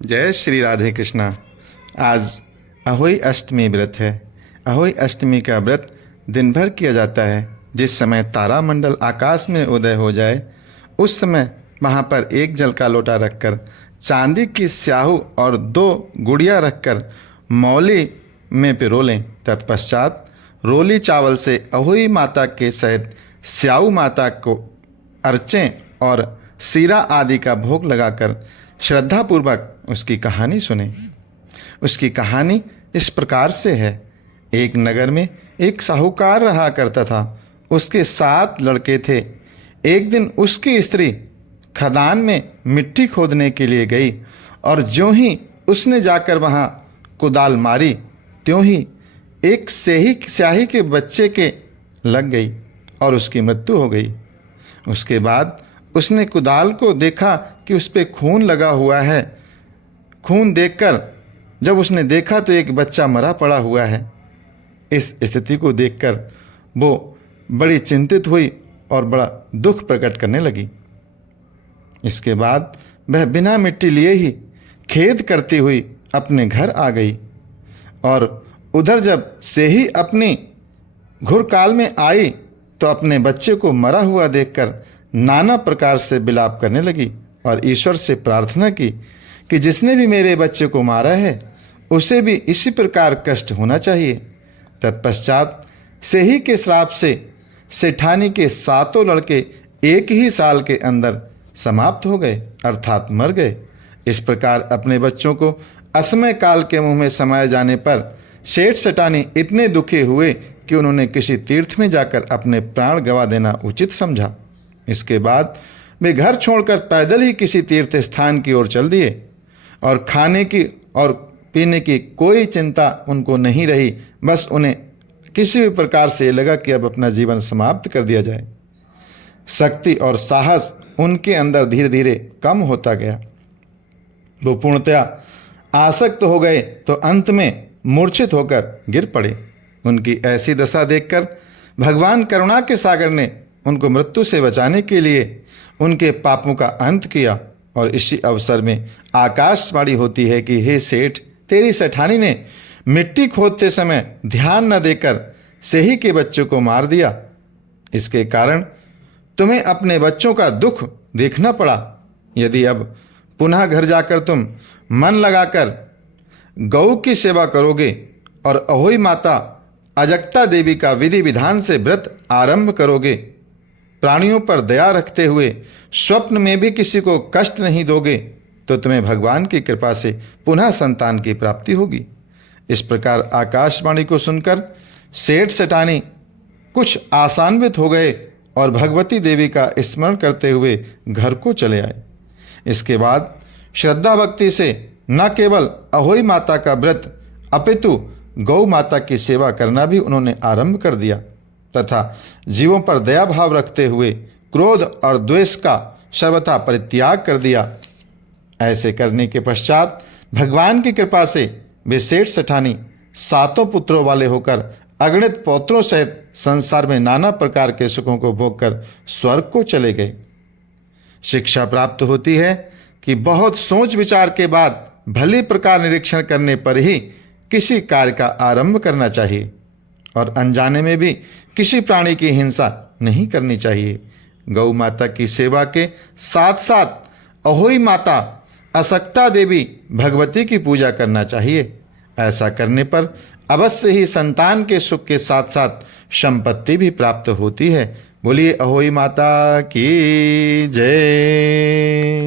जय श्री राधे कृष्णा। आज अहोई अष्टमी व्रत है। अहोई अष्टमी का व्रत दिन भर किया जाता है। जिस समय तारामंडल आकाश में उदय हो जाए उस समय वहाँ पर एक जल का लोटा रखकर चांदी की स्याहू और 2 गुड़िया रखकर मौली में पिरो लें। तत्पश्चात रोली चावल से अहोई माता के सहित स्याऊ माता को अर्चें और सीरा आदि का भोग लगाकर श्रद्धापूर्वक उसकी कहानी सुने। उसकी कहानी इस प्रकार से है। एक नगर में एक साहूकार रहा करता था। उसके 7 लड़के थे। एक दिन उसकी स्त्री खदान में मिट्टी खोदने के लिए गई और ज्यों ही उसने जाकर वहाँ कुदाल मारी त्यों ही एक स्याही के बच्चे के लग गई और उसकी मृत्यु हो गई। उसके बाद उसने कुदाल को देखा कि उस पे खून लगा हुआ है। खून देखकर जब उसने देखा तो एक बच्चा मरा पड़ा हुआ है। इस स्थिति को देखकर वो बड़ी चिंतित हुई और बड़ा दुख प्रकट करने लगी। इसके बाद वह बिना मिट्टी लिए ही खेद करती हुई अपने घर आ गई और उधर जब से ही अपनी घुरकाल में आई तो अपने बच्चे को मरा हुआ देखकर नाना प्रकार से विलाप करने लगी और ईश्वर से प्रार्थना की कि जिसने भी मेरे बच्चे को मारा है उसे भी इसी प्रकार कष्ट होना चाहिए। तत्पश्चात सेही के श्राप से सेठानी के 7 लड़के एक ही साल के अंदर समाप्त हो गए, अर्थात मर गए। इस प्रकार अपने बच्चों को असमय काल के मुंह में समाये जाने पर सेठ सेठानी इतने दुखी हुए कि उन्होंने किसी तीर्थ में जाकर अपने प्राण गंवा देना उचित समझा। इसके बाद वे घर छोड़कर पैदल ही किसी तीर्थ स्थान की ओर चल दिए और खाने की और पीने की कोई चिंता उनको नहीं रही। बस उन्हें किसी भी प्रकार से लगा कि अब अपना जीवन समाप्त कर दिया जाए। शक्ति और साहस उनके अंदर धीरे धीरे कम होता गया। वो पूर्णतया आसक्त हो गए तो अंत में मूर्छित होकर गिर पड़े। उनकी ऐसी दशा देखकर भगवान करुणा के सागर ने उनको मृत्यु से बचाने के लिए उनके पापों का अंत किया। और इसी अवसर में आकाशवाणी होती है कि हे सेठ, तेरी सेठानी ने मिट्टी खोदते समय ध्यान न देकर सेही के बच्चों को मार दिया। इसके कारण तुम्हें अपने बच्चों का दुख देखना पड़ा। यदि अब पुनः घर जाकर तुम मन लगाकर गौ की सेवा करोगे और अहोई माता अजक्ता देवी का विधि विधान से व्रत आरंभ करोगे, प्राणियों पर दया रखते हुए स्वप्न में भी किसी को कष्ट नहीं दोगे, तो तुम्हें भगवान की कृपा से पुनः संतान की प्राप्ति होगी। इस प्रकार आकाशवाणी को सुनकर सेठ सेठानी कुछ आशान्वित हो गए और भगवती देवी का स्मरण करते हुए घर को चले आए। इसके बाद श्रद्धा भक्ति से न केवल अहोई माता का व्रत अपितु गौ माता की सेवा करना भी उन्होंने आरंभ कर दिया तथा जीवों पर दया भाव रखते हुए क्रोध और द्वेष का सर्वथा परित्याग कर दिया। ऐसे करने के पश्चात भगवान की कृपा से वे सेठ सेठानी 7 पुत्रों वाले होकर अगणित पौत्रों सहित संसार में नाना प्रकार के सुखों को भोगकर स्वर्ग को चले गए। शिक्षा प्राप्त होती है कि बहुत सोच विचार के बाद भली प्रकार निरीक्षण करने पर ही किसी कार्य का आरंभ करना चाहिए और अनजाने में भी किसी प्राणी की हिंसा नहीं करनी चाहिए। गौ माता की सेवा के साथ साथ अहोई माता अशक्ता देवी भगवती की पूजा करना चाहिए। ऐसा करने पर अवश्य ही संतान के सुख के साथ साथ संपत्ति भी प्राप्त होती है। बोलिए अहोई माता की जय।